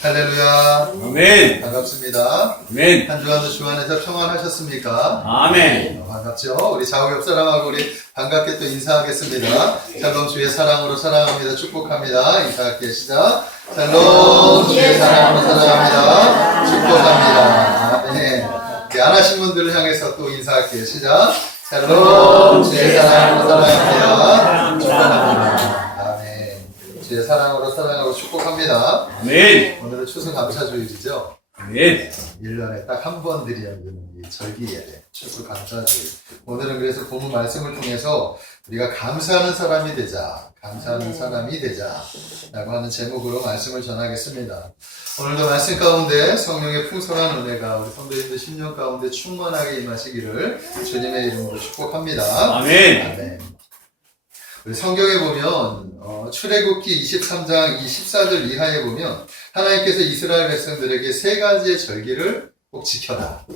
할렐루야. 아멘. 반갑습니다. 아멘. 한 주간도 주 안에서 평안하셨습니까? 아멘. 반갑죠? 우리 좌우 옆 사람하고 우리 반갑게 또 인사하겠습니다. 샬롬 주의 사랑으로 사랑합니다. 축복합니다. 인사할게요. 시작. 샬롬 주의 사랑으로 사랑합니다. 축복합니다. 아멘. 안 하신 분들을 향해서 또 인사할게요. 시작. 샬롬 주의 사랑으로 사랑합니다. 축복합니다. 주의 사랑으로 사랑하고 축복합니다. 아멘. 오늘은 추수감사주일이죠. 아멘. 1년에 딱 한 번 드리는 이 절기 예배, 추수감사주일. 오늘은 그래서 본문 말씀을 통해서 우리가 감사하는 사람이 되자, 감사하는 사람이 되자 라고 하는 제목으로 말씀을 전하겠습니다. 오늘도 말씀 가운데 성령의 풍성한 은혜가 우리 성도님들 10년 가운데 충만하게 임하시기를 주님의 이름으로 축복합니다. 아멘. 아멘. 우리 성경에 보면 출애굽기 23장 24절 이하에 보면 하나님께서 이스라엘 백성들에게 세 가지의 절기를 꼭 지켜라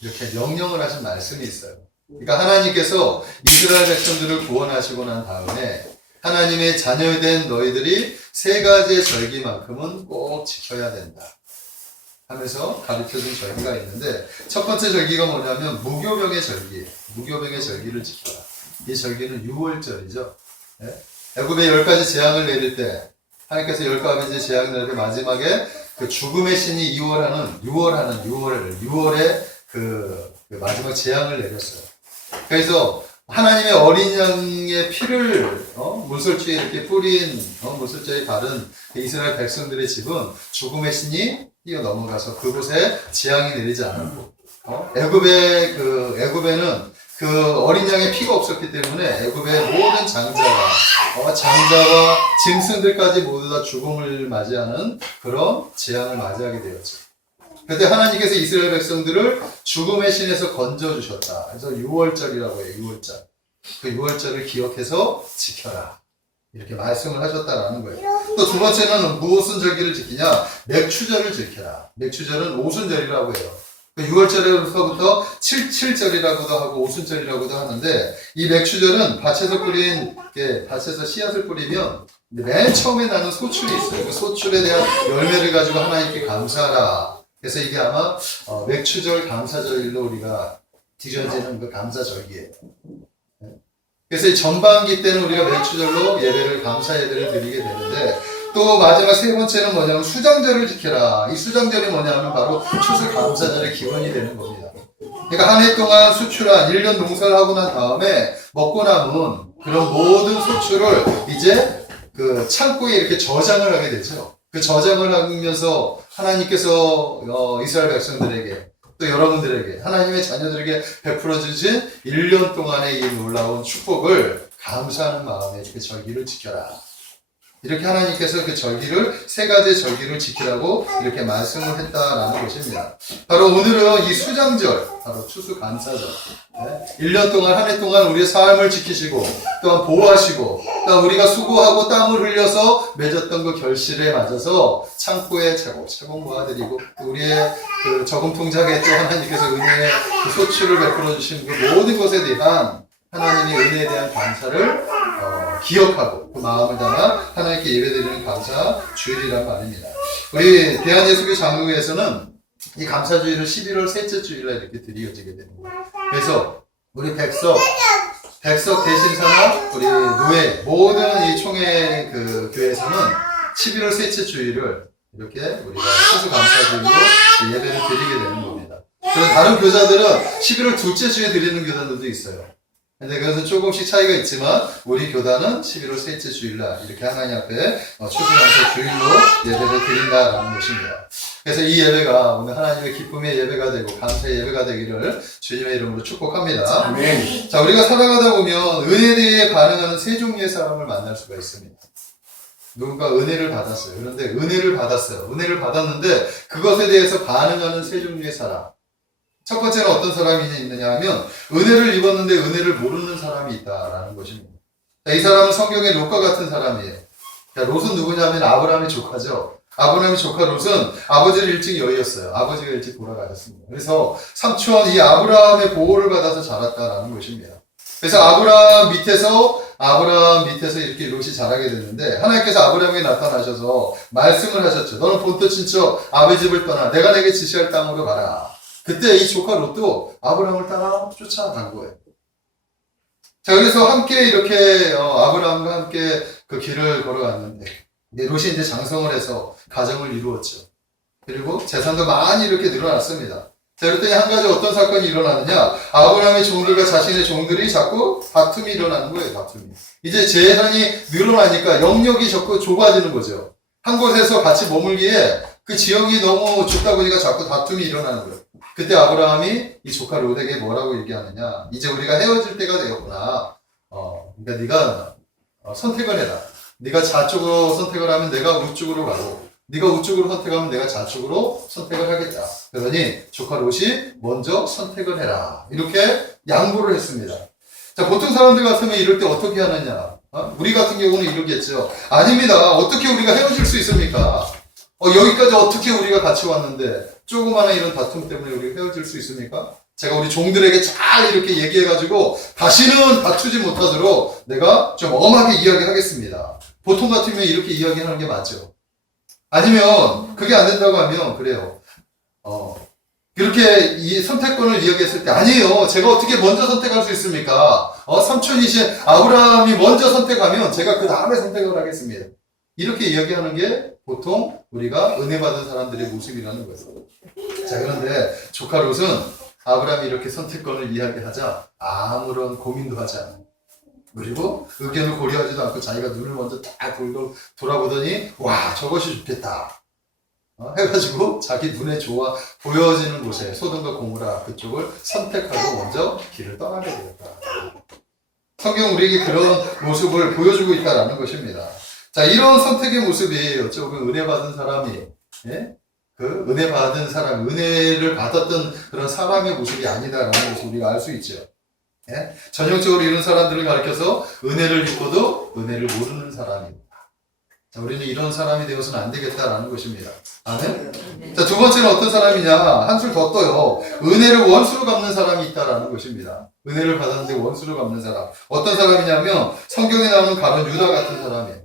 이렇게 명령을 하신 말씀이 있어요. 그러니까 하나님께서 이스라엘 백성들을 구원하시고 난 다음에 하나님의 자녀된 너희들이 세 가지의 절기만큼은 꼭 지켜야 된다 하면서 가르쳐준 절기가 있는데, 첫 번째 절기가 뭐냐면 무교병의 절기예요. 무교병의 절기를 지켜라. 이 절기는 6월절이죠. 애굽에 10가지 재앙을 내릴 때 하나님께서 10가지 재앙을 내릴 때 마지막에 그 죽음의 신이 6월에 그 마지막 재앙을 내렸어요. 그래서 하나님의 어린 양의 피를 문설주에 이렇게 뿌린 문설주에 바른 이스라엘 백성들의 집은 죽음의 신이 뛰어넘어가서 그곳에 재앙이 내리지 않았고, 애굽에는 그 어린 양의 피가 없었기 때문에 애굽의 모든 장자와 짐승들까지 모두 다 죽음을 맞이하는 그런 재앙을 맞이하게 되었죠. 그때 하나님께서 이스라엘 백성들을 죽음의 신에서 건져주셨다. 그래서 6월절이라고 해요. 6월절. 그 6월절을 기억해서 지켜라. 이렇게 말씀을 하셨다라는 거예요. 또 두 번째는 무슨 절기를 지키냐? 맥추절을 지켜라. 맥추절은 오순절이라고 해요. 6월절에서부터 7절이라고도 하고 오순절이라고도 하는데, 이 맥추절은 밭에서 씨앗을 뿌리면 맨 처음에 나는 소출이 있어요. 그 소출에 대한 열매를 가지고 하나님께 감사하라. 그래서 이게 아마 맥추절 감사절로 우리가 드려지는 그 감사절기예요. 그래서 이 전반기 때는 우리가 맥추절로 예배를, 감사 예배를 드리게 되는데, 또 마지막 세 번째는 뭐냐면 수장절을 지켜라. 이 수장절이 뭐냐면 바로 추수감사절의 기원이 되는 겁니다. 그러니까 한 해 동안 수출한 1년 농사를 하고 난 다음에 먹고 남은 그런 모든 소출을 이제 그 창고에 이렇게 저장을 하게 되죠. 그 저장을 하면서 하나님께서 이스라엘 백성들에게, 또 여러분들에게, 하나님의 자녀들에게 베풀어 주신 1년 동안의 이 놀라운 축복을 감사하는 마음에 그 절기를 지켜라. 이렇게 하나님께서 그 절기를, 세 가지의 절기를 지키라고 이렇게 말씀을 했다라는 것입니다. 바로 오늘은 이 수장절, 바로 추수감사절. 1년 동안, 한 해 동안 우리의 삶을 지키시고, 또한 보호하시고, 또 우리가 수고하고 땀을 흘려서 맺었던 그 결실에 맞아서 창고에 차곡차곡 모아드리고, 우리의 그 저금통장에 또 하나님께서 은혜의 그 소출을 베풀어 주신 그 모든 것에 대한 하나님의 은혜에 대한 감사를 기억하고 그 마음을 담아 하나님께 예배드리는 감사 주일이란 말입니다. 우리 대한예수교 장로회에서는 이 감사주일을 11월 셋째 주일에 이렇게 드려지게 됩니다. 그래서 우리 백석 대신사나 우리 노회 모든 이 총회 그 교회에서는 11월 셋째 주일을 이렇게 우리가 추수감사주일로 예배를 드리게 되는 겁니다. 그래서 다른 교사들은 11월 둘째 주에 드리는 교사들도 있어요. 근데 그것은 조금씩 차이가 있지만 우리 교단은 11월 셋째 주일날 이렇게 하나님 앞에 추수감사 주일로 예배를 드린다라는 것입니다. 그래서 이 예배가 오늘 하나님의 기쁨의 예배가 되고 감사의 예배가 되기를 주님의 이름으로 축복합니다. 아멘. 자, 우리가 살아가다 보면 은혜에 반응하는 세 종류의 사람을 만날 수가 있습니다. 누군가 은혜를 받았어요. 그런데 은혜를 받았는데 그것에 대해서 반응하는 세 종류의 사람. 첫 번째는 어떤 사람이 있느냐 하면 은혜를 입었는데 은혜를 모르는 사람이 있다라는 것입니다. 자, 이 사람은 성경의 롯과 같은 사람이에요. 자, 롯은 누구냐면 아브라함의 조카죠. 아브라함의 조카 롯은 아버지를 일찍 여의었어요. 아버지가 일찍 돌아가셨습니다. 그래서 삼촌 이 아브라함의 보호를 받아서 자랐다라는 것입니다. 그래서 아브라함 밑에서 아브라함 밑에서 이렇게 롯이 자라게 됐는데 하나님께서 아브라함에게 나타나셔서 말씀을 하셨죠. 너는 본토 친척 아버지 집을 떠나 내가 내게 지시할 땅으로 가라. 그때 이 조카 롯도 아브라함을 따라 쫓아간 거예요. 자, 그래서 함께 이렇게 아브라함과 함께 그 길을 걸어갔는데 롯이 이제 장성을 해서 가정을 이루었죠. 그리고 재산도 많이 이렇게 늘어났습니다. 자, 그랬더니 한 가지 어떤 사건이 일어나느냐? 아브라함의 종들과 자신의 종들이 자꾸 다툼이 일어나는 거예요, 다툼이. 이제 재산이 늘어나니까 영역이 자꾸 좁아지는 거죠. 한 곳에서 같이 머물기에 그 지역이 너무 좁다 보니까 자꾸 다툼이 일어나는 거예요. 그때 아브라함이 이 조카 롯에게 뭐라고 얘기하느냐? 이제 우리가 헤어질 때가 되었구나. 그러니까 네가 선택을 해라. 네가 좌쪽으로 선택을 하면 내가 우쪽으로 가고 네가 우쪽으로 선택하면 내가 좌쪽으로 선택을 하겠다. 그러더니 조카 롯이 먼저 선택을 해라. 이렇게 양보를 했습니다. 자, 보통 사람들 같으면 이럴 때 어떻게 하느냐? 우리 같은 경우는 이러겠죠. 아닙니다. 어떻게 우리가 헤어질 수 있습니까? 여기까지 어떻게 우리가 같이 왔는데 조그마한 이런 다툼 때문에 우리가 헤어질 수 있습니까? 제가 우리 종들에게 잘 이렇게 얘기해가지고 다시는 다투지 못하도록 내가 좀 엄하게 이야기하겠습니다. 보통 같으면 이렇게 이야기하는 게 맞죠. 아니면 그게 안 된다고 하면 그래요. 그렇게 이 선택권을 이야기했을 때 아니에요. 제가 어떻게 먼저 선택할 수 있습니까? 삼촌이신 아브라함이 먼저 선택하면 제가 그 다음에 선택을 하겠습니다. 이렇게 이야기하는 게 보통 우리가 은혜 받은 사람들의 모습이라는 거예요. 자, 그런데 조카 롯은 아브라함이 이렇게 선택권을 이야기하자 아무런 고민도 하지 않아요. 그리고 의견을 고려하지도 않고 자기가 눈을 먼저 딱 돌아보더니 와, 저것이 좋겠다 해가지고 자기 눈에 좋아 보여지는 곳에 소돔과 고모라 그쪽을 선택하고 먼저 길을 떠나게 되었다. 성경 우리에게 그런 모습을 보여주고 있다는 것입니다. 자, 이런 선택의 모습이 어쩌면 은혜 받은 사람이, 그 은혜 받은 사람, 은혜를 받았던 그런 사람의 모습이 아니다라는 것을 우리가 알 수 있죠. 전형적으로 이런 사람들을 가리켜서 은혜를 입고도 은혜를 모르는 사람입니다. 자, 우리는 이런 사람이 되어서는 안 되겠다라는 것입니다. 아멘? 자, 두 번째는 어떤 사람이냐? 한술 더 떠요. 은혜를 원수로 갚는 사람이 있다라는 것입니다. 은혜를 받았는데 원수로 갚는 사람. 어떤 사람이냐면 성경에 나오는 가론 유다 같은 사람이에요.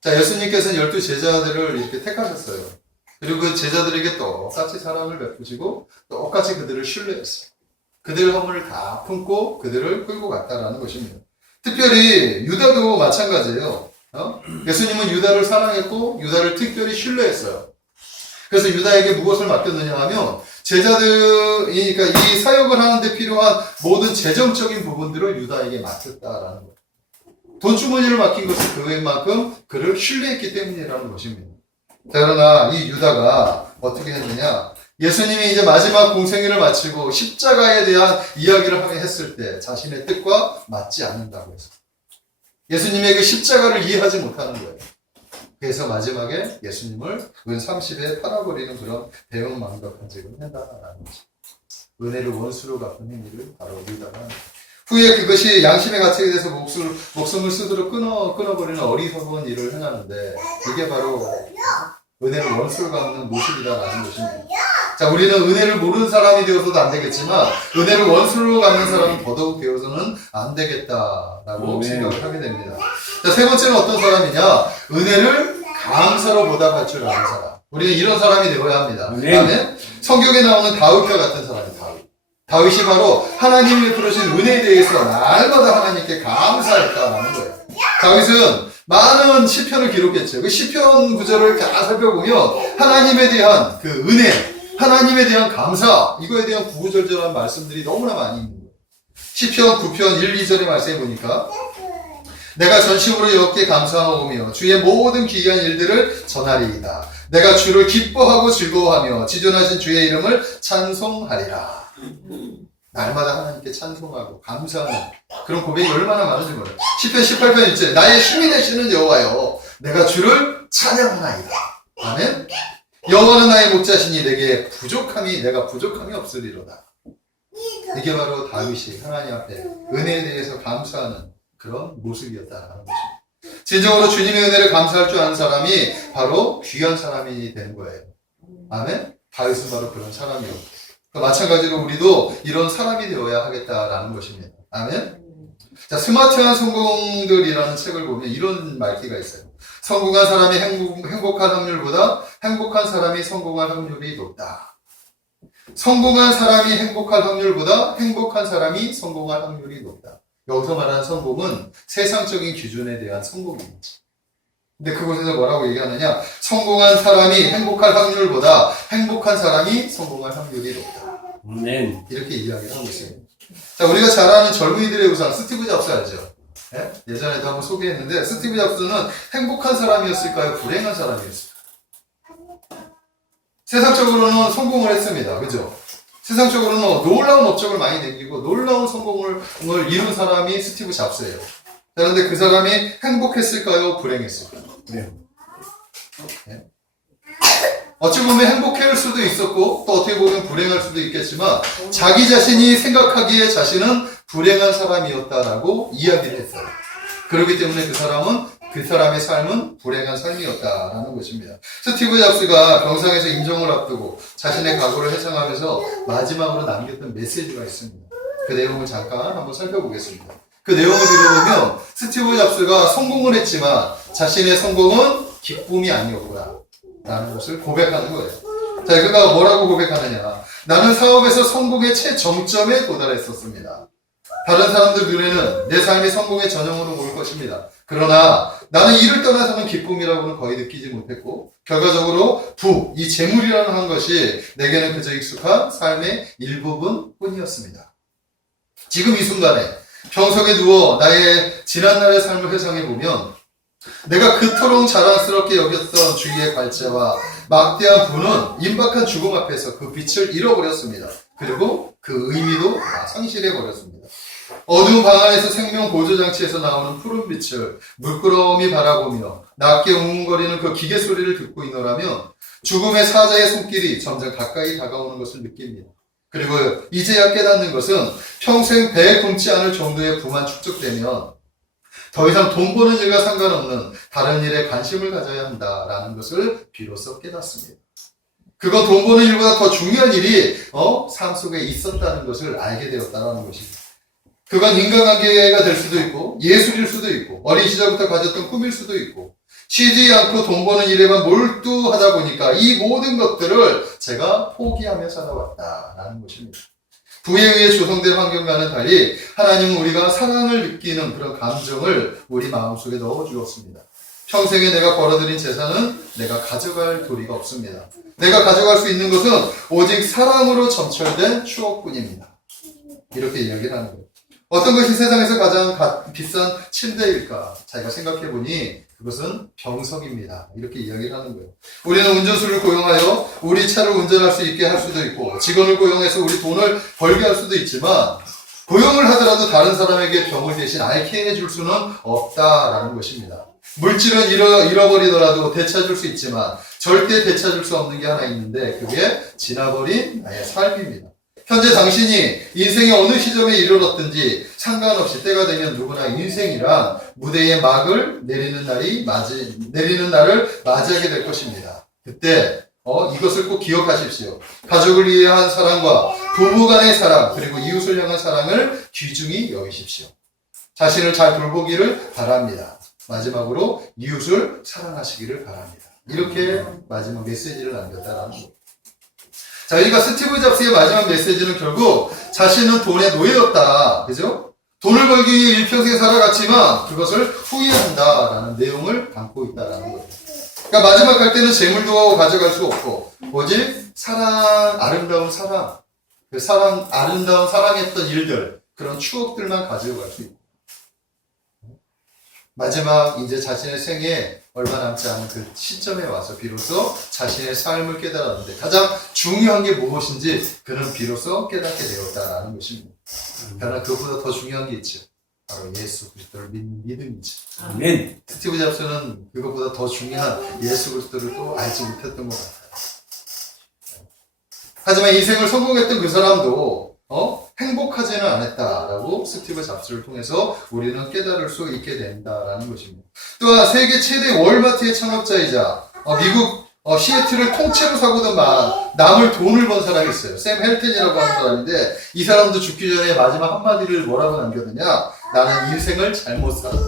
자, 예수님께서는 12 제자들을 이렇게 택하셨어요. 그리고 그 제자들에게 똑같이 사랑을 베푸시고 똑같이 그들을 신뢰했어요. 그들 허물을 다 품고 그들을 끌고 갔다라는 것입니다. 특별히 유다도 마찬가지예요. 예수님은 유다를 사랑했고 유다를 특별히 신뢰했어요. 그래서 유다에게 무엇을 맡겼느냐 하면 제자들이 그러니까 이 사역을 하는데 필요한 모든 재정적인 부분들을 유다에게 맡겼다라는 거예요. 돈주머니를 맡긴 것은 그만큼 그를 신뢰했기 때문이라는 것입니다. 자, 그러나 이 유다가 어떻게 했느냐? 예수님이 이제 마지막 공생애를 마치고 십자가에 대한 이야기를 하게 했을 때 자신의 뜻과 맞지 않는다고 했어요. 예수님의 그 십자가를 이해하지 못하는 거예요. 그래서 마지막에 예수님을 은 30에 팔아버리는 그런 배은망덕한 짓을 한다라는 거죠. 은혜를 원수로 갚은 행위를 바로 유다가 후에 그것이 양심의 가책에 대해서 목숨을 스스로 끊어버리는 어리석은 일을 행하는데 이게 바로 은혜를 원수로 갚는 모습이다라는 것입니다. 자, 우리는 은혜를 모르는 사람이 되어서도 안 되겠지만 은혜를 원수로 갚는 사람은 더더욱 되어서는 안 되겠다라고 생각을 하게 됩니다. 자, 세 번째는 어떤 사람이냐? 은혜를 감사로 보답할 줄 아는 사람. 우리는 이런 사람이 되어야 합니다. 그다음에 성경에 나오는 다윗과 같은 사람이 다윗이 바로 하나님이 베푸신 은혜에 대해서 날마다 하나님께 감사했다라는 거예요. 다윗은 많은 시편을 기록했죠. 그 시편 구절을 다 살펴보면 하나님에 대한 그 은혜, 하나님에 대한 감사, 이거에 대한 구구절절한 말씀들이 너무나 많이 있는 거예요. 시편 9편 1, 2절의 말씀에 보니까 내가 전심으로 여호와께 감사하오며 주의 모든 기이한 일들을 전하리이다. 내가 주를 기뻐하고 즐거워하며 지존하신 주의 이름을 찬송하리라. 날마다 하나님께 찬송하고 감사하는 그런 고백이 얼마나 많은지 몰라요. 시편 18편 1절 나의 힘이 되시는 여호와여 내가 주를 찬양하나이다. 아멘. 여호와는 나의 목자시니 내가 부족함이 없으리로다. 이게 바로 다윗이 하나님 앞에 은혜에 대해서 감사하는 그런 모습이었다라는 것입니다. 진정으로 주님의 은혜를 감사할 줄 아는 사람이 바로 귀한 사람이 되는 거예요. 아멘. 다윗은 바로 그런 사람이었고 마찬가지로 우리도 이런 사람이 되어야 하겠다라는 것입니다. 아멘. 자, 스마트한 성공들이라는 책을 보면 이런 말기가 있어요. 성공한 사람이 행복한 확률보다 행복한 사람이 성공할 확률이 높다. 성공한 사람이 행복할 확률보다 행복한 사람이 성공할 확률이 높다. 여기서 말하는 성공은 세상적인 기준에 대한 성공입니다. 근데 그곳에서 뭐라고 얘기하느냐? 성공한 사람이 행복할 확률보다 행복한 사람이 성공할 확률이 높다. 아멘. 이렇게 이야기를 하고 있습니다. 자, 우리가 잘 아는 젊은이들의 우상 스티브 잡스 알죠? 예? 예전에도 한번 소개했는데 스티브 잡스는 행복한 사람이었을까요? 불행한 사람이었을까요? 세상적으로는 성공을 했습니다. 그죠? 세상적으로는 놀라운 업적을 많이 남기고 놀라운 성공을 이룬 사람이 스티브 잡스예요. 그런데 그 사람이 행복했을까요? 불행했을까요? 네. 예? 어찌 보면 행복할 수도 있었고 또 어떻게 보면 불행할 수도 있겠지만 자기 자신이 생각하기에 자신은 불행한 사람이었다라고 이야기를 했어요. 그렇기 때문에 그 사람의 삶은 불행한 삶이었다라는 것입니다. 스티브 잡스가 병상에서 임종을 앞두고 자신의 각오를 회상하면서 마지막으로 남겼던 메시지가 있습니다. 그 내용을 잠깐 한번 살펴보겠습니다. 그 내용을 들어보면 스티브 잡스가 성공을 했지만 자신의 성공은 기쁨이 아니었구나 라는 것을 고백하는 거예요. 자, 그가 뭐라고 고백하느냐? 나는 사업에서 성공의 최정점에 도달했었습니다. 다른 사람들 눈에는 내 삶이 성공의 전형으로 보일 것입니다. 그러나 나는 이를 떠나서는 기쁨이라고는 거의 느끼지 못했고 결과적으로 이 재물이라는 한 것이 내게는 그저 익숙한 삶의 일부분 뿐이었습니다. 지금 이 순간에 병석에 누워 나의 지난날의 삶을 회상해보면 내가 그토록 자랑스럽게 여겼던 주위의 갈채와 막대한 부는 임박한 죽음 앞에서 그 빛을 잃어버렸습니다. 그리고 그 의미도 상실해버렸습니다. 어두운 방 안에서 생명 보조장치에서 나오는 푸른 빛을 물끄러미 바라보며 낮게 웅웅거리는 그 기계 소리를 듣고 있노라면 죽음의 사자의 손길이 점점 가까이 다가오는 것을 느낍니다. 그리고 이제야 깨닫는 것은 평생 배에 굶지 않을 정도의 부만 축적되면 더 이상 돈 버는 일과 상관없는 다른 일에 관심을 가져야 한다라는 것을 비로소 깨닫습니다. 그건 돈 버는 일보다 더 중요한 일이 삶 속에 있었다는 것을 알게 되었다는 것입니다. 그건 인간관계가 될 수도 있고 예술일 수도 있고 어린 시절부터 가졌던 꿈일 수도 있고 쉬지 않고 돈 버는 일에만 몰두하다 보니까 이 모든 것들을 제가 포기하며 살아왔다라는 것입니다. 부에 의해 조성된 환경과는 달리 하나님은 우리가 사랑을 느끼는 그런 감정을 우리 마음속에 넣어주었습니다. 평생에 내가 벌어들인 재산은 내가 가져갈 도리가 없습니다. 내가 가져갈 수 있는 것은 오직 사랑으로 점철된 추억뿐입니다. 이렇게 이야기를 하는 거예요. 어떤 것이 세상에서 가장 비싼 침대일까? 자기가 생각해보니 그것은 병석입니다. 이렇게 이야기를 하는 거예요. 우리는 운전수를 고용하여 우리 차를 운전할 수 있게 할 수도 있고 직원을 고용해서 우리 돈을 벌게 할 수도 있지만 고용을 하더라도 다른 사람에게 병을 대신 앓게 해줄 수는 없다라는 것입니다. 물질은 잃어버리더라도 되찾을 수 있지만 절대 되찾을 수 없는 게 하나 있는데 그게 지나버린 나의 삶입니다. 현재 당신이 인생의 어느 시점에 이르렀든지 상관없이 때가 되면 누구나 인생이란 무대의 막을 내리는 날을 맞이하게 될 것입니다. 그때 이것을 꼭 기억하십시오. 가족을 위한 사랑과 부부 간의 사랑 그리고 이웃을 향한 사랑을 귀중히 여기십시오. 자신을 잘 돌보기를 바랍니다. 마지막으로 이웃을 사랑하시기를 바랍니다. 이렇게 마지막 메시지를 남겼다라는 겁니다. 자, 그러니까 스티브 잡스의 마지막 메시지는 결국 자신은 돈의 노예였다. 그죠? 돈을 벌기 위해 일평생 살아갔지만 그것을 후회한다라는 내용을 담고 있다라는 거예요. 그러니까 마지막 갈 때는 재물도 가져갈 수 없고 오직 아름다운 사랑했던 일들, 그런 추억들만 가져갈 수 있고 마지막 이제 자신의 생에 얼마 남지 않은 그 시점에 와서 비로소 자신의 삶을 깨달았는데 가장 중요한 게 무엇인지 그는 비로소 깨닫게 되었다라는 것입니다. 그러나 그보다 더 중요한 게 있죠. 바로 예수 그리스도를 믿는 믿음이죠. 아멘. 스티브 잡스는 그것보다 더 중요한 예수 그리스도를 또 알지 못했던 것 같아요. 하지만 인생을 성공했던 그 사람도 행복하지는 않았다라고 스티브 잡스를 통해서 우리는 깨달을 수 있게 된다라는 것입니다. 또한 세계 최대 월마트의 창업자이자 미국 시애틀을 통째로 사고는 남을 돈을 번 사람이 있어요. 샘 헬튼이라고 하는 사람인데 이 사람도 죽기 전에 마지막 한마디를 뭐라고 남겼느냐? 나는 인생을 잘못 살았다.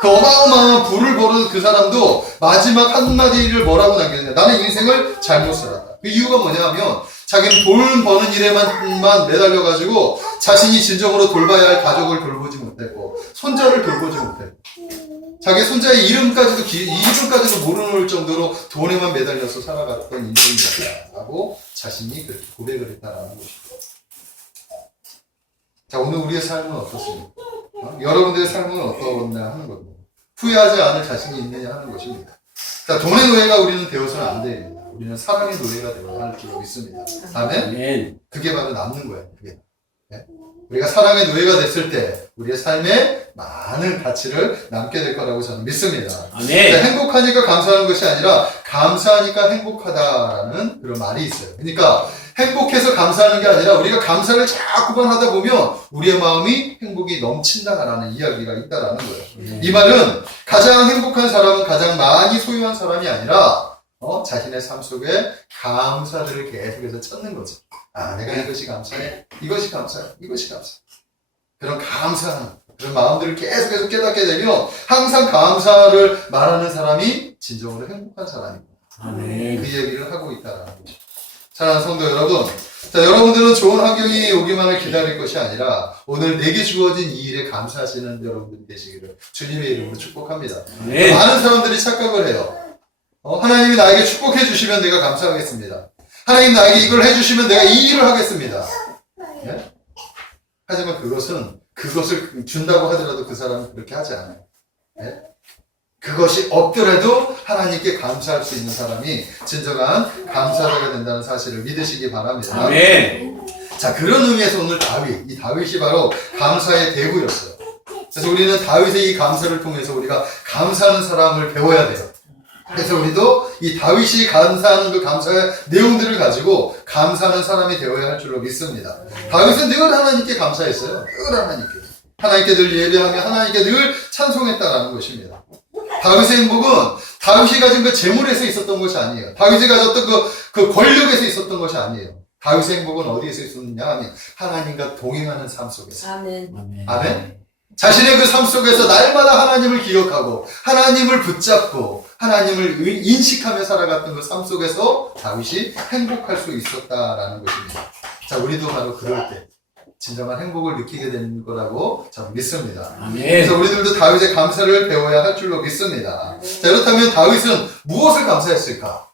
그 어마어마한 부를 벌은 그 사람도 마지막 한마디를 뭐라고 남겼느냐? 나는 인생을 잘못 살았다. 그 이유가 뭐냐 하면 자기는 돈 버는 일에만 매달려가지고 자신이 진정으로 돌봐야 할 가족을 돌보지 못했고 손자를 돌보지 못했고 자기 손자의 이름까지도 모르는 정도로 돈에만 매달려서 살아갔던 인생이었다라고 자신이 그렇게 고백을 했다라는 것입니다. 자, 오늘 우리의 삶은 어떻습니까? 여러분들의 삶은 어떠냐 하는 겁니다. 후회하지 않을 자신이 있느냐 하는 것입니다. 자, 돈의 노예가 우리는 되어서는 안 됩니다. 우리는 사랑의 노예가 되어야 할 줄 믿습니다. 아멘? 그게 바로 남는 거예요. 그게. 네? 우리가 사랑의 노예가 됐을 때 우리의 삶에 많은 가치를 남게 될 거라고 저는 믿습니다. 아멘. 행복하니까 감사하는 것이 아니라 감사하니까 행복하다라는 그런 말이 있어요. 그러니까 행복해서 감사하는 게 아니라 우리가 감사를 자꾸만 하다 보면 우리의 마음이 행복이 넘친다라는 이야기가 있다라는 거예요. 이 말은 가장 행복한 사람은 가장 많이 소유한 사람이 아니라 자신의 삶 속에 감사들을 계속해서 찾는 거죠. 내가 이것이 감사해, 이것이 감사해, 이것이 감사해. 그런 감사하는 그런 마음들을 계속해서 깨닫게 되면 항상 감사를 말하는 사람이 진정으로 행복한 사람입니다. 아멘. 그 얘기를 하고 있다는 거죠. 사랑하는 성도 여러분, 자, 여러분들은 좋은 환경이 오기만을 기다릴 것이 아니라 오늘 내게 주어진 이 일에 감사하시는 여러분들이 되시기를 주님의 이름으로 축복합니다. 아멘. 많은 사람들이 착각을 해요. 하나님이 나에게 축복해 주시면 내가 감사하겠습니다. 하나님 나에게 이걸 해주시면 내가 이 일을 하겠습니다. 네? 하지만 그것을 준다고 하더라도 그 사람은 그렇게 하지 않아요. 네? 그것이 없더라도 하나님께 감사할 수 있는 사람이 진정한 감사자가 된다는 사실을 믿으시기 바랍니다. 아멘. 자, 그런 의미에서 오늘 이 다윗이 바로 감사의 대구였어요. 그래서 우리는 다윗의 이 감사를 통해서 우리가 감사하는 사람을 배워야 돼요. 그래서 우리도 이 다윗이 감사하는 그 감사의 내용들을 가지고 감사하는 사람이 되어야 할 줄로 믿습니다. 다윗은 늘 하나님께 감사했어요. 늘 하나님께 늘 예배하며 하나님께 늘 찬송했다라는 것입니다. 다윗의 행복은 다윗이 가진 그 재물에서 있었던 것이 아니에요. 다윗이 가졌던 그 권력에서 있었던 것이 아니에요. 다윗의 행복은 어디에서 있었느냐 하면 하나님과 동행하는 삶 속에서. 아멘. 아멘. 자신의 그 삶 속에서 날마다 하나님을 기억하고 하나님을 붙잡고 하나님을 인식하며 살아갔던 그 삶 속에서 다윗이 행복할 수 있었다라는 것입니다. 자, 우리도 바로 그럴 때 진정한 행복을 느끼게 되는 거라고 저는 믿습니다. 아멘. 그래서 우리들도 다윗의 감사를 배워야 할 줄로 믿습니다. 자, 그렇다면 다윗은 무엇을 감사했을까?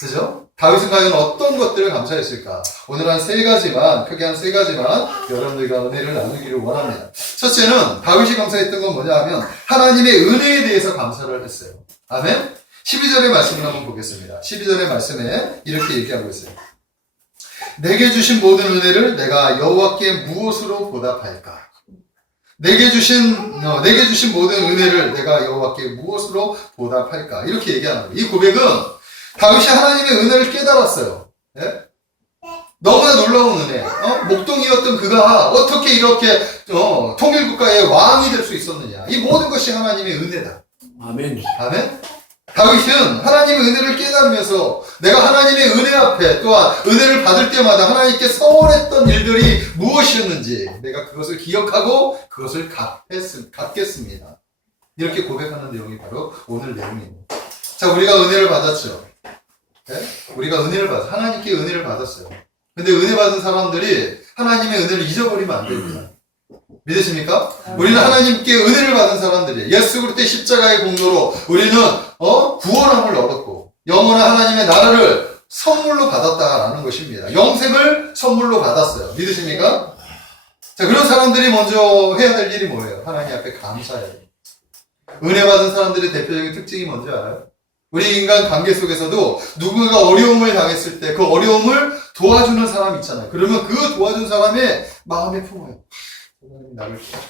그죠? 다윗은 과연 어떤 것들을 감사했을까? 오늘 크게 한 세 가지만 여러분들과 은혜를 나누기를 원합니다. 첫째는 다윗이 감사했던 건 뭐냐 하면 하나님의 은혜에 대해서 감사를 했어요. 아멘? 12절의 말씀을 한번 보겠습니다. 12절의 말씀에 이렇게 얘기하고 있어요. 내게 주신 모든 은혜를 내가 여호와께 무엇으로 보답할까? 내게 주신 모든 은혜를 내가 여호와께 무엇으로 보답할까? 이렇게 얘기하는 거예요. 이 고백은 다윗이 하나님의 은혜를 깨달았어요. 예? 너무나 놀라운 은혜. 목동이었던 그가 어떻게 이렇게 통일국가의 왕이 될 수 있었느냐. 이 모든 것이 하나님의 은혜다. 아멘. 아멘? 다윗은 하나님의 은혜를 깨달으면서 내가 하나님의 은혜 앞에 또한 은혜를 받을 때마다 하나님께 서원했던 일들이 무엇이었는지 내가 그것을 기억하고 그것을 갚겠습니다. 이렇게 고백하는 내용이 바로 오늘 내용입니다. 자, 우리가 은혜를 받았죠. 네? 우리가 은혜를 하나님께 은혜를 받았어요. 근데 은혜 받은 사람들이 하나님의 은혜를 잊어버리면 안 됩니다. 믿으십니까? 우리는 하나님께 은혜를 받은 사람들이에요. 예수 그리스도의 십자가의 공로로 우리는 구원함을 얻었고 영원한 하나님의 나라를 선물로 받았다라는 것입니다. 영생을 선물로 받았어요. 믿으십니까? 자, 그런 사람들이 먼저 해야 될 일이 뭐예요? 하나님 앞에 감사해야 돼요. 은혜 받은 사람들의 대표적인 특징이 뭔지 알아요? 우리 인간 관계 속에서도 누군가 어려움을 당했을 때 그 어려움을 도와주는 사람 있잖아요. 그러면 그 도와준 사람의 마음에 품어요. 하나님이 나를 도와줘.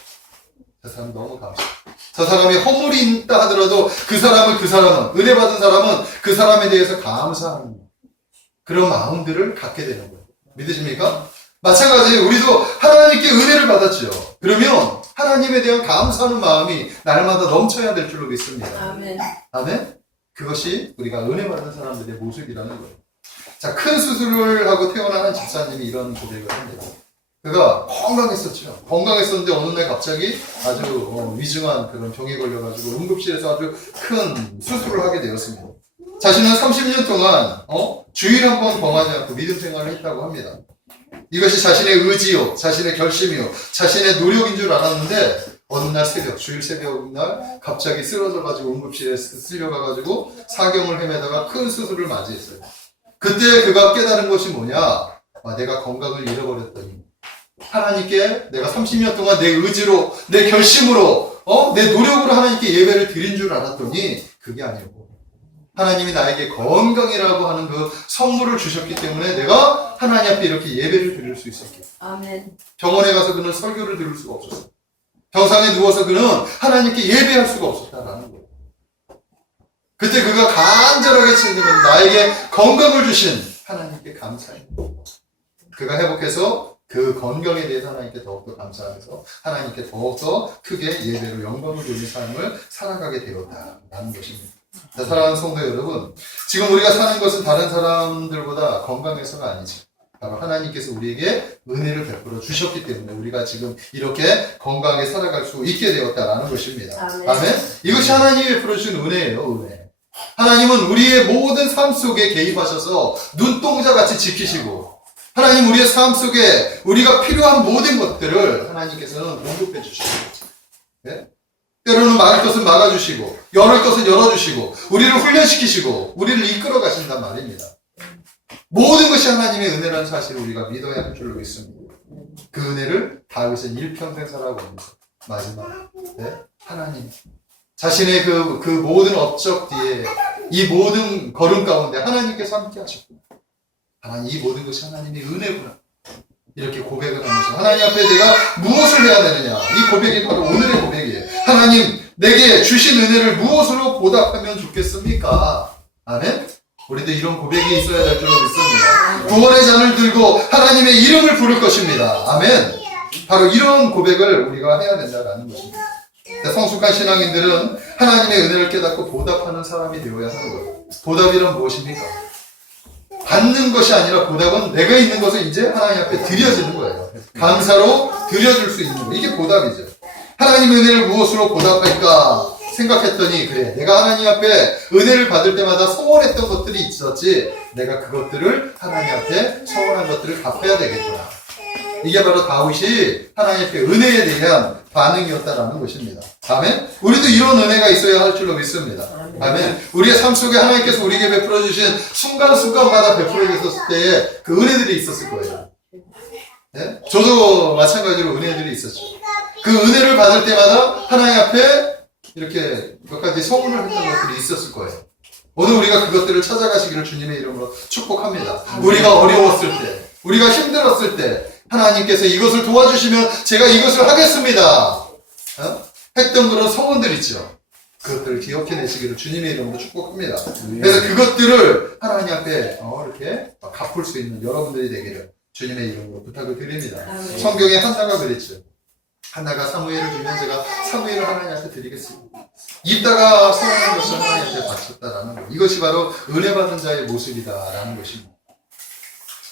저 사람 너무 감사해. 저 사람이 허물이 있다 하더라도 그 사람은 은혜 받은 사람은 그 사람에 대해서 감사하는 그런 마음들을 갖게 되는 거예요. 믿으십니까? 마찬가지로 우리도 하나님께 은혜를 받았죠. 그러면 하나님에 대한 감사하는 마음이 날마다 넘쳐야 될 줄로 믿습니다. 아멘. 아멘? 그것이 우리가 은혜 받는 사람들의 모습이라는 거예요. 자, 큰 수술을 하고 태어난 한 집사님이 이런 고백을 합니다. 그가 건강했었죠. 건강했었는데 어느 날 갑자기 아주 위중한 그런 병에 걸려가지고 응급실에서 아주 큰 수술을 하게 되었습니다. 자신은 30년 동안 주일 한 번 범하지 않고 믿음 생활을 했다고 합니다. 이것이 자신의 의지요, 자신의 결심이요, 자신의 노력인 줄 알았는데 어느 날 새벽, 주일 새벽 날 갑자기 쓰러져가지고 응급실에 쓸려가가지고 사경을 헤매다가 큰 수술을 맞이했어요. 그때 그가 깨달은 것이 뭐냐? 내가 건강을 잃어버렸더니 하나님께 내가 30년 동안 내 의지로, 내 결심으로, 내 노력으로 하나님께 예배를 드린 줄 알았더니 그게 아니고 하나님이 나에게 건강이라고 하는 그 선물을 주셨기 때문에 내가 하나님 앞에 이렇게 예배를 드릴 수 있었기. 아멘. 병원에 가서 그는 설교를 들을 수가 없었어. 병상에 누워서 그는 하나님께 예배할 수가 없었다라는 거예요. 그때 그가 간절하게 찾는 건 나에게 건강을 주신 하나님께 감사해. 그가 회복해서 그 건강에 대해서 하나님께 더욱더 감사하면서 하나님께 더욱더 크게 예배로 영광을 돌리는 삶을 살아가게 되었다라는 것입니다. 자, 사랑하는 성도 여러분, 지금 우리가 사는 것은 다른 사람들보다 건강해서가 아니죠. 바로 하나님께서 우리에게 은혜를 베풀어 주셨기 때문에 우리가 지금 이렇게 건강하게 살아갈 수 있게 되었다라는 것입니다. 아멘. 이것이 하나님이 베풀어 주신 은혜예요, 은혜. 하나님은 우리의 모든 삶 속에 개입하셔서 눈동자같이 지키시고 하나님 우리의 삶 속에 우리가 필요한 모든 것들을 하나님께서는 공급해 주시고 네? 때로는 막을 것은 막아주시고 열을 것은 열어주시고 우리를 훈련시키시고 우리를 이끌어 가신단 말입니다. 모든 것이 하나님의 은혜라는 사실을 우리가 믿어야 할 줄로 믿습니다. 그 은혜를 다윗은 일평생 살아가면서 마지막 네? 하나님 자신의 그 모든 업적 뒤에 이 모든 걸음 가운데 하나님께서 함께 하셨고 하나님 이 모든 것이 하나님의 은혜구나 이렇게 고백을 하면서 하나님 앞에 내가 무엇을 해야 되느냐 이 고백이 바로 오늘의 고백이에요. 하나님 내게 주신 은혜를 무엇으로 보답하면 좋겠습니까? 아멘? 우리도 이런 고백이 있어야 될 줄로 믿습니다. 구원의 잔을 들고 하나님의 이름을 부를 것입니다. 아멘? 바로 이런 고백을 우리가 해야 된다는 것입니다. 성숙한 신앙인들은 하나님의 은혜를 깨닫고 보답하는 사람이 되어야 하는 거예요. 보답이란 무엇입니까? 받는 것이 아니라 보답은 내가 있는 것을 이제 하나님 앞에 드려지는 거예요. 감사로 드려줄 수 있는 거. 이게 보답이죠. 하나님의 은혜를 무엇으로 보답할까 생각했더니 그래 내가 하나님 앞에 은혜를 받을 때마다 소원했던 것들이 있었지 내가 그것들을 하나님 앞에 소원한 것들을 갚아야 되겠구나. 이게 바로 다윗이 하나님 앞에 은혜에 대한 반응이었다라는 것입니다. 아멘? 우리도 이런 은혜가 있어야 할 줄로 믿습니다. 아멘? 우리의 삶 속에 하나님께서 우리에게 베풀어 주신 순간순간마다 베풀어 주셨을 때에 그 은혜들이 있었을 거예요. 네? 저도 마찬가지로 은혜들이 있었죠. 그 은혜를 받을 때마다 하나님 앞에 이렇게 몇 가지 소원을 했던 것들이 있었을 거예요. 오늘 우리가 그것들을 찾아가시기를 주님의 이름으로 축복합니다. 우리가 어려웠을 때, 우리가 힘들었을 때 하나님께서 이것을 도와주시면 제가 이것을 하겠습니다. 했던 그런 소원들 있죠. 그것들을 기억해내시기를 주님의 이름으로 축복합니다. 그래서 그것들을 하나님 앞에 이렇게 갚을 수 있는 여러분들이 되기를 주님의 이름으로 부탁을 드립니다. 성경에 한나가 그랬죠. 한나가 사무엘을 주면 제가 사무엘을 하나님 앞에 드리겠습니다. 입다가 소원한 것을 하나님 앞에 바쳤다라는 것. 이것이 바로 은혜 받은 자의 모습이다라는 것입니다.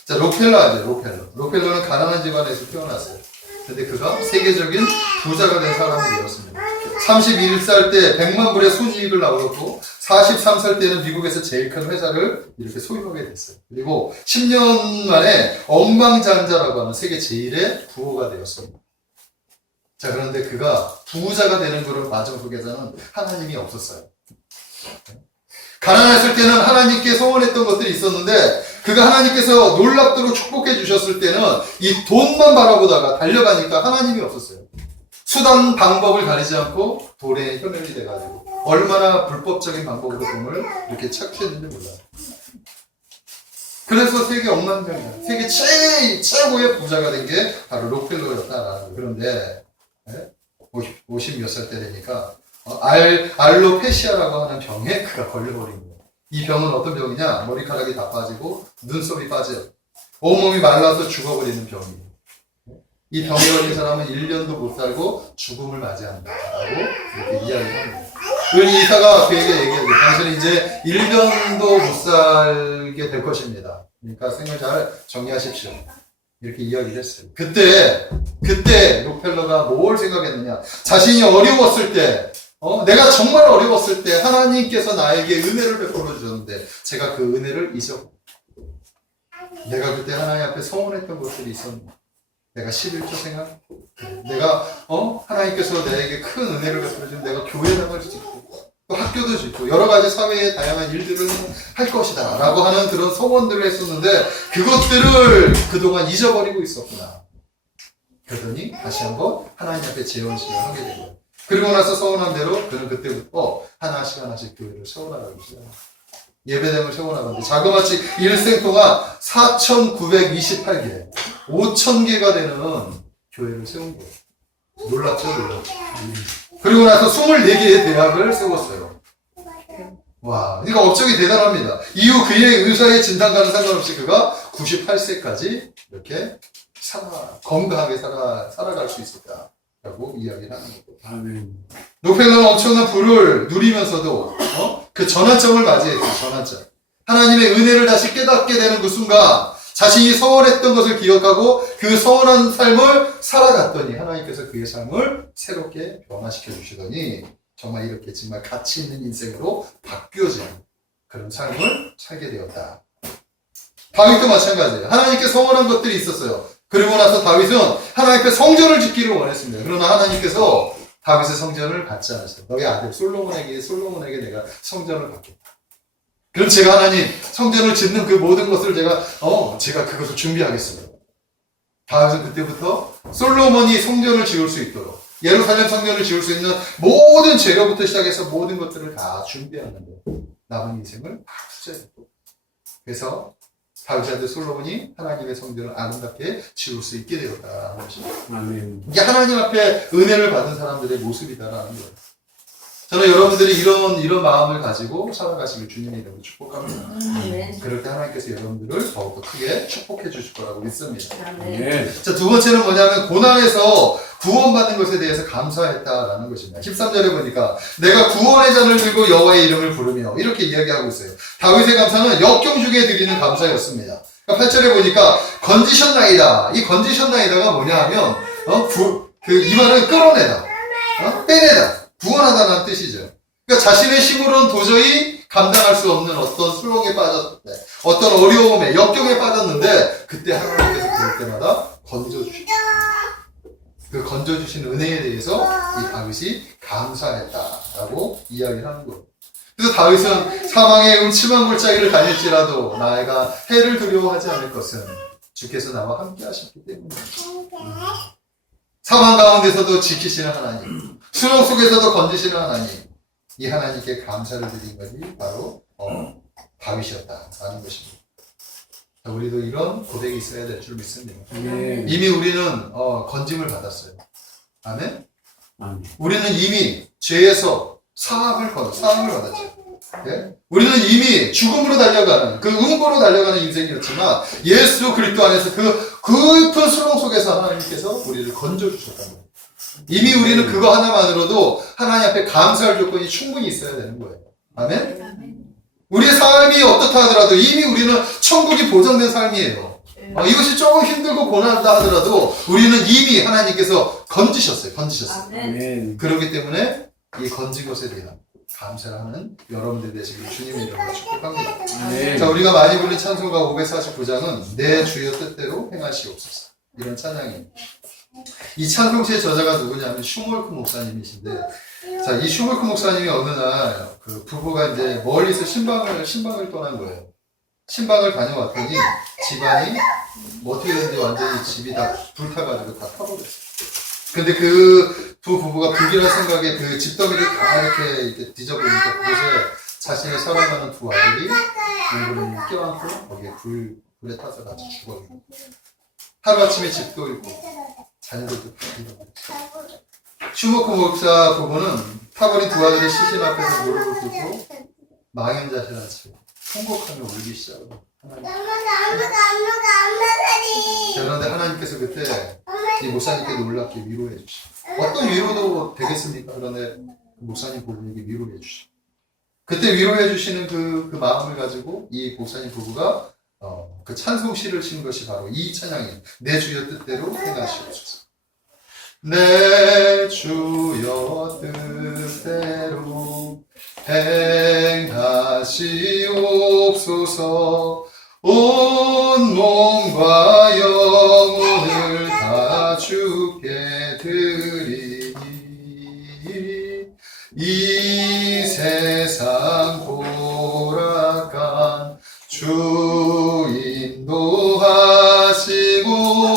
자, 로펠러죠, 로펠러. 로펠러는 가난한 집안에서 태어났어요. 근데 그가 세계적인 부자가 된 사람이 되었습니다. 31살 때 100만 불의 순이익을 나오고 43살 때는 미국에서 제일 큰 회사를 이렇게 소유하게 됐어요. 그리고 10년 만에 억만장자라고 하는 세계 제일의 부호가 되었습니다. 자, 그런데 그가 부자가 되는 그런 과정 속에서는 하나님이 없었어요. 가난했을 때는 하나님께 소원했던 것들이 있었는데 그가 하나님께서 놀랍도록 축복해 주셨을 때는 이 돈만 바라보다가 달려가니까 하나님이 없었어요. 수단 방법을 가리지 않고 돈에 혈면이 돼가지고 얼마나 불법적인 방법으로 돈을 이렇게 착취했는지 몰라요. 그래서 세계 억만장자, 세계 최고의 부자가 된 게 바로 록펠러였다라는 거예요. 그런데 50 몇 살 때 되니까 알로페시아라고 하는 병에 그가 걸려버린 거예요. 이 병은 어떤 병이냐? 머리카락이 다 빠지고 눈썹이 빠져요. 온몸이 말라서 죽어버리는 병이에요. 이 병에 걸린 사람은 1년도 못 살고 죽음을 맞이한다라고 이렇게 이야기를 합니다. 그러니 이사가 그에게 얘기하죠. 당신은 이제 1년도 못 살게 될 것입니다. 그러니까 생을 잘 정리하십시오. 이렇게 이야기를 했어요. 그때 록펠러가 뭘 생각했느냐. 자신이 어려웠을 때, 내가 정말 어려웠을 때 하나님께서 나에게 은혜를 베풀어 주셨는데 제가 그 은혜를 잊어. 내가 그때 하나님 앞에 서운했던 것들이 있었는데 내가 11조 생각, 내가 하나님께서 내게 큰 은혜를 베풀어 주면 내가 교회 나갈 수 있고 또 학교도 짓고 여러 가지 사회의 다양한 일들을 할 것이다 라고 하는 그런 소원들을 했었는데 그것들을 그동안 잊어버리고 있었구나. 그러더니 다시 한번 하나님 앞에 재원식을 하게 되고요. 그리고 나서 서운한 대로 그는 그때부터 하나씩 교회를 세워나가기 시작합니다. 예배당을 세워나가는데 자그마치 일생 동안 4,928개 5,000개가 되는 교회를 세운 거예요. 놀랍죠? 그리고 나서 24개의 대학을 세웠어요. 와, 그러니까 업적이 대단합니다. 이후 그의 의사의 진단과는 상관없이 그가 98세까지 이렇게 건강하게 살아갈 수 있었다라고 이야기를 하는 거고. 아멘. 록펠러는 엄청난 부를 누리면서도 그 전환점을 맞이했어요. 전환점. 하나님의 은혜를 다시 깨닫게 되는 그 순간 자신이 서원했던 것을 기억하고 그 서원한 삶을 살아갔더니 하나님께서 그의 삶을 새롭게 변화시켜 주시더니 정말 이렇게 정말 가치 있는 인생으로 바뀌어지는 그런 삶을 살게 되었다. 다윗도 마찬가지예요. 하나님께 서원한 것들이 있었어요. 그리고 나서 다윗은 하나님께 성전을 짓기를 원했습니다. 그러나 하나님께서 다윗의 성전을 받지 않으셨어요. 너희 아들 솔로몬에게 내가 성전을 받겠다. 그럼 제가 하나님 성전을 짓는 그 모든 것을 제가 그것을 준비하겠습니다. 다윗은 그때부터 솔로몬이 성전을 지을 수 있도록 예루살렘 성전을 지을 수 있는 모든 재료부터 시작해서 모든 것들을 다 준비하는데 남은 인생을 다 투자했고 그래서 다윗의 아들 솔로몬이 하나님의 성전을 아름답게 지을 수 있게 되었다는 것입니다. 아멘. 이게 하나님 앞에 은혜를 받은 사람들의 모습이다라는 거예요. 저는 여러분들이 이런 마음을 가지고 살아가시길 주님의 이름으로 축복합니다. 그럴 때 하나님께서 여러분들을 더욱더 크게 축복해 주실 거라고 믿습니다. 아멘. 자, 두 번째는 뭐냐면 고난에서 구원받는 것에 대해서 감사했다라는 것입니다. 13절에 보니까 내가 구원의 잔을 들고 여호와의 이름을 부르며 이렇게 이야기하고 있어요. 다윗의 감사는 역경중에 드리는 감사였습니다. 8절에 보니까 건지셨나이다. 이 건지셨나이다가 뭐냐 하면 이 말은 끌어내다, 빼내다, 구원하다는 뜻이죠. 그러니까 자신의 힘으로는 도저히 감당할 수 없는 어떤 수렁에 빠졌을 때, 어떤 어려움에, 역경에 빠졌는데 그때 하나님께서 그럴 때마다 건져주시죠. 그 건져주신 은혜에 대해서 이 다윗이 감사했다라고 이야기를 하는 거예요. 그래서 다윗은 사망의 음침한 골짜기를 다닐지라도 나이가 해를 두려워하지 않을 것은 주께서 나와 함께 하셨기 때문입니다. 사망 가운데서도 지키시는 하나님, 수렁 속에서도 건지시는 하나님, 이 하나님께 감사를 드린 것이 바로 다윗이었다라는 것입니다. 우리도 이런 고백이 있어야 될 줄 믿습니다. 이미 우리는 건짐을 받았어요. 아멘? 우리는 이미 죄에서 사함을 받았죠. 네? 우리는 이미 죽음으로 달려가는 그 음부로 달려가는 인생이었지만 예수 그리스도 안에서 그 깊은 수렁 속에서 하나님께서 우리를 건져주셨다는 거예요. 이미 우리는 그거 하나만으로도 하나님 앞에 감사할 조건이 충분히 있어야 되는 거예요. 아멘? 우리의 삶이 어떻다 하더라도 이미 우리는 천국이 보장된 삶이에요. 이것이 조금 힘들고 고난하다 하더라도 우리는 이미 하나님께서 건지셨어요. 아멘. 그렇기 때문에 이 건진 것에 대한 감사를 하는 여러분들 되시길 주님의 이름으로 축복합니다. 아멘. 자, 우리가 많이 부른 찬송가 549장은 내 주여 뜻대로 행하시옵소서. 이런 찬양입니다. 이 찬송시의 저자가 누구냐면 슈몰크 목사님이신데, 자, 이 슈몰크 목사님이 어느 날 그 부부가 이제 멀리서 신방을 떠난 거예요. 신방을 다녀왔더니 집안이 어떻게 됐는지 완전히 집이 다 불타가지고 다 타버렸어요. 근데 그 두 부부가 불길한 생각에 그 집더미를 다 이렇게 뒤져보니까 그곳에 자신의 사랑하는 두 아들이 얼굴을 껴안고 거기에 불에 타서 같이 죽어요. 하루아침에 집도 잃고 자녀들도 다 잃어버렸어요. 슈모크 목사 부부는 타버린 두 아들의 시신 앞에서 무릎을 꿇고 망연자실한 채 통곡하며 울기 시작합니다. 그런데 하나님께서 그때 이 목사님께 놀랍게 위로해 주시고 어떤 위로도 되겠습니까? 그런데 목사님 부부에게 위로해 주시죠. 그때 위로해 주시는 그 마음을 가지고 이 목사님 부부가 그 찬송시를 친 것이 바로 이 찬양이에요. 내 주여 뜻대로 행하시옵소서. 내 주여 뜻대로 행하시옵소서. 온 몸과 영혼을 다 주께 드리니 이 세상 고락한 주 인도하시고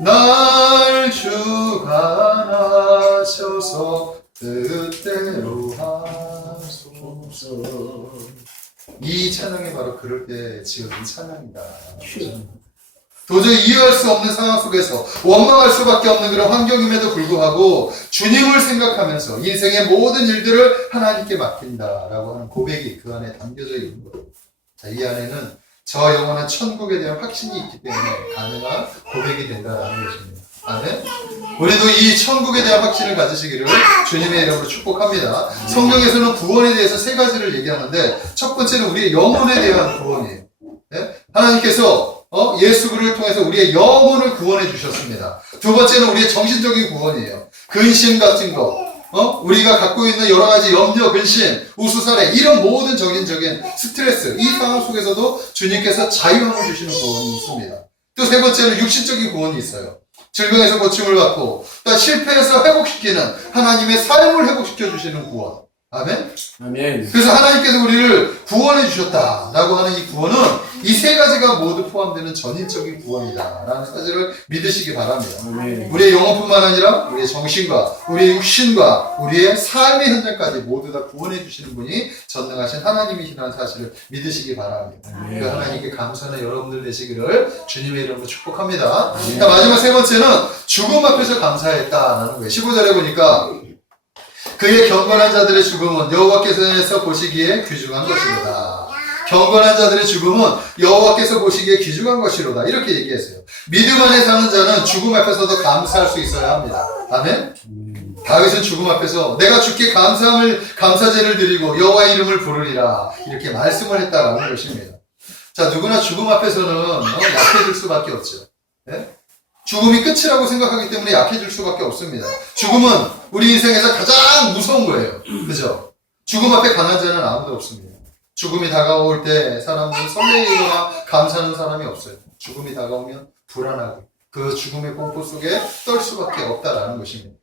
날 주관하셔서 뜻대로 하소서. 이 찬양이 바로 그럴 때 지어진 찬양이다. 도저히 이해할 수 없는 상황 속에서 원망할 수밖에 없는 그런 환경임에도 불구하고 주님을 생각하면서 인생의 모든 일들을 하나님께 맡긴다라고 하는 고백이 그 안에 담겨져 있는 거예요. 자, 이 안에는 저 영원한 천국에 대한 확신이 있기 때문에 가능한 고백이 된다라는 것입니다. 아멘. 우리도 이 천국에 대한 확신을 가지시기를 주님의 이름으로 축복합니다. 성경에서는 구원에 대해서 세 가지를 얘기하는데 첫 번째는 우리의 영혼에 대한 구원이에요. 네? 하나님께서 예수 그리스도를 통해서 우리의 영혼을 구원해 주셨습니다. 두 번째는 우리의 정신적인 구원이에요. 근심 같은 거, 우리가 갖고 있는 여러 가지 염려, 근심, 우수사례 이런 모든 정신적인 스트레스 이 상황 속에서도 주님께서 자유함을 주시는 구원이 있습니다. 또 세 번째는 육신적인 구원이 있어요. 질병에서 고침을 받고 또 실패해서 회복시키는 하나님의 삶을 회복시켜 주시는 구원. 아멘. 아멘. 그래서 하나님께서 우리를 구원해 주셨다라고 하는 이 구원은 이 세 가지가 모두 포함되는 전인적인 구원이다라는 사실을 믿으시기 바랍니다. 아멘. 우리의 영혼뿐만 아니라 우리의 정신과 우리의 육신과 우리의 삶의 현장까지 모두 다 구원해 주시는 분이 전능하신 하나님이시라는 사실을 믿으시기 바랍니다. 아멘. 그 하나님께 감사하는 여러분들 되시기를 주님의 이름으로 축복합니다. 자, 마지막 세 번째는 죽음 앞에서 감사했다라는 거예요. 15절에 보니까 그의 경건한 자들의 죽음은 여호와께서 보시기에 귀중한 것입니다. 경건한 자들의 죽음은 여호와께서 보시기에 귀중한 것이로다. 이렇게 얘기했어요. 믿음 안에 사는 자는 죽음 앞에서도 감사할 수 있어야 합니다. 아멘? 다윗은 죽음 앞에서 내가 주께 감사제를 드리고 여호와의 이름을 부르리라. 이렇게 말씀을 했다라는 것입니다. 자, 누구나 죽음 앞에서는 약해질 수밖에 없죠. 네? 죽음이 끝이라고 생각하기 때문에 약해질 수밖에 없습니다. 죽음은 우리 인생에서 가장 무서운 거예요. 그죠? 죽음 앞에 강한 자는 아무도 없습니다. 죽음이 다가올 때 사람들은 설레이거나 감사하는 사람이 없어요. 죽음이 다가오면 불안하고 그 죽음의 공포 속에 떨 수밖에 없다라는 것입니다.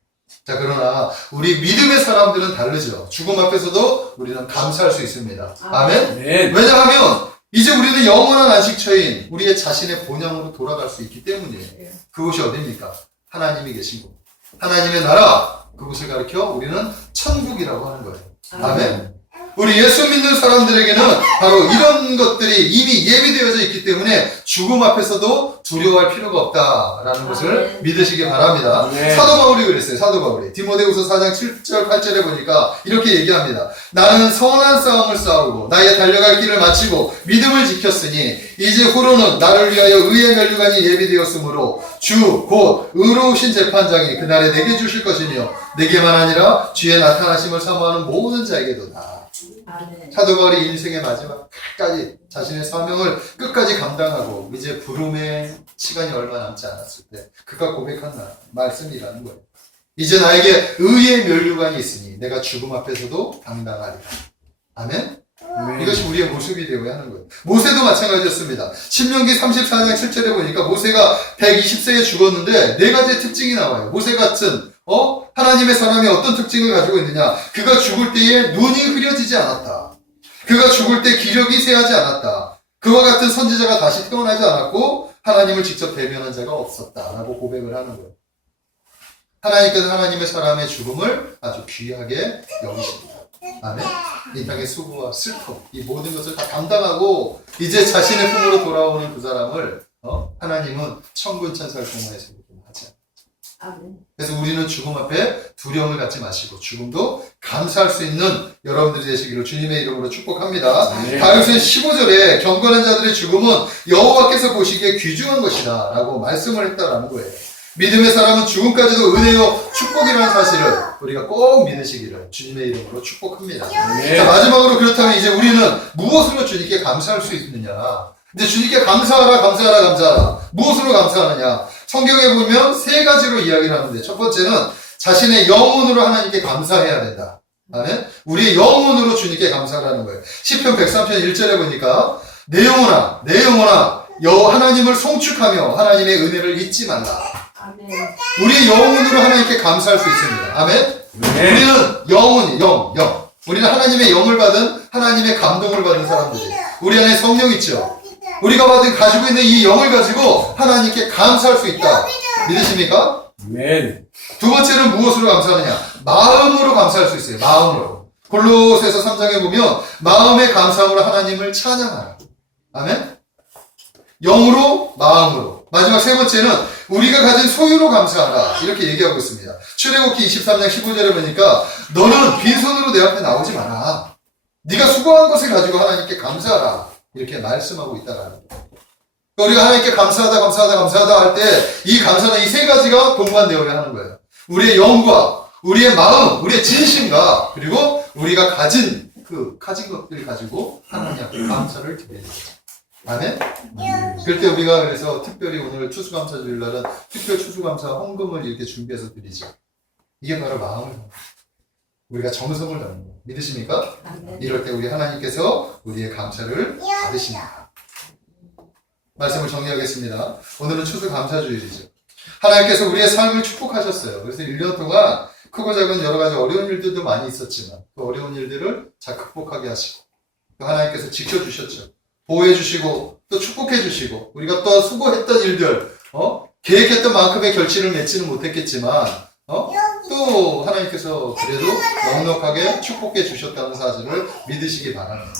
자, 그러나 우리 믿음의 사람들은 다르죠. 죽음 앞에서도 우리는 감사할 수 있습니다. 아멘? 아멘. 왜냐하면 이제 우리는 영원한 안식처인 우리의 자신의 본향으로 돌아갈 수 있기 때문이에요. 그곳이 어디입니까? 하나님이 계신 곳. 하나님의 나라. 그곳을 가리켜 우리는 천국이라고 하는 거예요. 아멘. 우리 예수 믿는 사람들에게는 바로 이런 것들이 이미 예비되어져 있기 때문에 죽음 앞에서도 두려워할 필요가 없다라는 것을 믿으시기 바랍니다. 사도 바울이 그랬어요. 사도 바울이 디모데후서 4장 7절 8절에 보니까 이렇게 얘기합니다. 나는 선한 싸움을 싸우고 나의 달려갈 길을 마치고 믿음을 지켰으니 이제 후로는 나를 위하여 의의 면류관이 예비되었으므로 주 곧 의로우신 재판장이 그날에 내게 주실 것이며 내게만 아니라 주의 나타나심을 사모하는 모든 자에게도다. 사도 바울이 인생의 마지막까지 자신의 사명을 끝까지 감당하고 이제 부름의 시간이 얼마 남지 않았을 때 그가 고백한 말씀이라는 거예요. 이제 나에게 의의 면류관이 있으니 내가 죽음 앞에서도 당당하리라. 아멘? 이것이 우리의 모습이 되어야 하는 거예요. 모세도 마찬가지였습니다. 신명기 34장 7절에 보니까 모세가 120세에 죽었는데 네 가지의 특징이 나와요. 모세 같은 하나님의 사람이 어떤 특징을 가지고 있느냐? 그가 죽을 때에 눈이 흐려지지 않았다. 그가 죽을 때 기력이 쇠하지 않았다. 그와 같은 선지자가 다시 태어나지 않았고 하나님을 직접 대면한 자가 없었다라고 고백을 하는 거예요. 하나님께서 하나님의 사람의 죽음을 아주 귀하게 여기십니다. 아멘. 이 땅의 수고와 슬픔, 이 모든 것을 다 감당하고 이제 자신의 품으로 돌아오는 그 사람을 하나님은 천군 천사를 동원해서 하지 않습니다. 그래서 우리는 죽음 앞에 두려움을 갖지 마시고 죽음도 감사할 수 있는 여러분들이 되시기를 주님의 이름으로 축복합니다. 다윗은 15절에 경건한 자들의 죽음은 여호와께서 보시기에 귀중한 것이다 라고 말씀을 했다라는 거예요. 믿음의 사람은 죽음까지도 은혜요 축복이라는 사실을 우리가 꼭 믿으시기를 주님의 이름으로 축복합니다. 아멘. 자, 마지막으로 그렇다면 이제 우리는 무엇으로 주님께 감사할 수 있느냐? 이제 주님께 감사하라, 감사하라, 감사하라. 무엇으로 감사하느냐? 성경에 보면 세 가지로 이야기를 하는데, 첫 번째는 자신의 영혼으로 하나님께 감사해야 된다. 아멘? 우리의 영혼으로 주님께 감사하라는 거예요. 시편 103편 1절에 보니까 내 영혼아, 내 영혼아, 하나님을 송축하며 하나님의 은혜를 잊지 말라. 아멘. 우리의 영혼으로 하나님께 감사할 수 있습니다. 아멘? 네. 우리는 영혼이, 영. 우리는 하나님의 영을 받은, 하나님의 감동을 받은 사람들이. 우리 안에 성령 있죠? 우리가 가지고 있는 이 영을 가지고 하나님께 감사할 수 있다. 믿으십니까? 아멘. 두 번째는 무엇으로 감사하느냐? 마음으로 감사할 수 있어요. 마음으로. 골로새서 3장에 보면 마음의 감사함으로 하나님을 찬양하라. 아멘? 영으로, 마음으로. 마지막 세 번째는 우리가 가진 소유로 감사하라. 이렇게 얘기하고 있습니다. 출애굽기 23장 15절에 보니까 너는 빈손으로 내 앞에 나오지 마라. 네가 수고한 것을 가지고 하나님께 감사하라. 이렇게 말씀하고 있다라는 거예요. 우리가 하나님께 감사하다 할 때 이 감사는 이 세 가지가 동반되어야 하는 거예요. 우리의 영과 우리의 마음, 우리의 진심과 그리고 우리가 가진 것들을 가지고 하나님 앞에 감사를 드려야 돼요. 아멘? 그럴 때 우리가 그래서 특별히 오늘 추수감사주일 날은 특별 추수감사 헌금을 이렇게 준비해서 드리죠. 이게 바로 마음을 우리가 정성을 다하는 거예요. 믿으십니까? 아멘. 이럴 때 우리 하나님께서 우리의 감사를 받으십니다. 말씀을 정리하겠습니다. 오늘은 추수감사주일이죠. 하나님께서 우리의 삶을 축복하셨어요. 그래서 1년 동안 크고 작은 여러 가지 어려운 일들도 많이 있었지만 그 어려운 일들을 잘 극복하게 하시고 또 하나님께서 지켜주셨죠. 보호해주시고 또 축복해주시고 우리가 또 수고했던 일들 계획했던 만큼의 결실을 맺지는 못했겠지만 또 하나님께서 그래도 넉넉하게 축복해 주셨다는 사실을 믿으시기 바랍니다.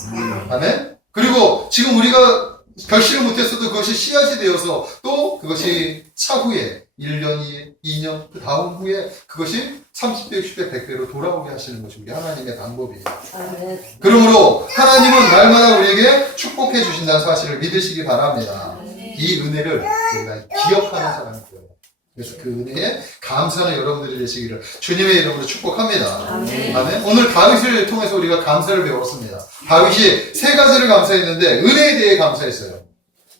아멘? 그리고 지금 우리가 결실을 못했어도 그것이 씨앗이 되어서 또 그것이 차후에 1년이 2년 그 다음 후에 그것이 30배, 60배, 100배로 돌아오게 하시는 것이 우리 하나님의 방법이에요. 아멘. 그러므로 하나님은 날마다 우리에게 축복해 주신다는 사실을 믿으시기 바랍니다. 이 은혜를 우리가 기억하는 사람이 되어요. 그래서 그 은혜에 감사하는 여러분들이 되시기를 주님의 이름으로 축복합니다. 아멘. 아멘. 오늘 다윗을 통해서 우리가 감사를 배웠습니다. 다윗이 세 가지를 감사했는데 은혜에 대해 감사했어요.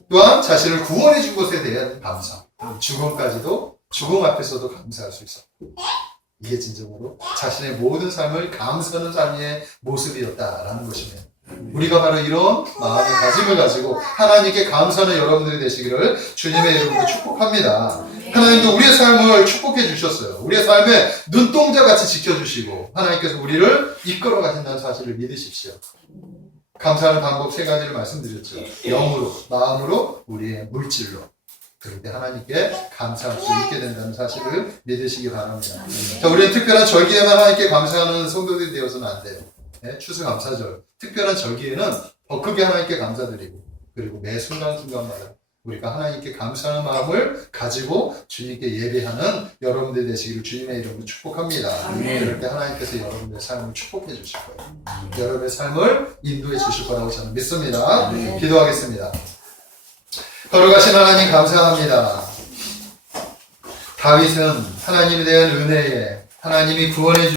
또한 자신을 구원해 준 것에 대한 감사. 죽음 앞에서도 감사할 수 있었고 이게 진정으로 자신의 모든 삶을 감사하는 삶의 모습이었다라는 것이네요. 우리가 바로 이런 마음의 다짐을 가지고 하나님께 감사하는 여러분들이 되시기를 주님의 이름으로 축복합니다. 하나님도 우리의 삶을 축복해 주셨어요. 우리의 삶에 눈동자같이 지켜주시고 하나님께서 우리를 이끌어 가신다는 사실을 믿으십시오. 감사하는 방법 세 가지를 말씀드렸죠. 영으로, 마음으로, 우리의 물질로. 그럴 때 하나님께 감사할 수 있게 된다는 사실을 믿으시기 바랍니다. 자, 우리는 특별한 절기에만 하나님께 감사하는 성도들이 되어서는 안 돼요. 네, 추수감사절. 특별한 절기에는 더 크게 하나님께 감사드리고 그리고 매 순간순간마다 우리가 하나님께 감사하는 마음을 가지고 주님께 예배하는 여러분들 되시기를 주님의 이름으로 축복합니다. 아멘. 그럴 때 하나님께서 여러분의 삶을 축복해 주실 거예요. 여러분의 삶을 인도해 주실 거라고 저는 믿습니다. 아멘. 기도하겠습니다. 거룩하신 하나님 감사합니다. 다윗은 하나님에 대한 은혜에 하나님이 구원해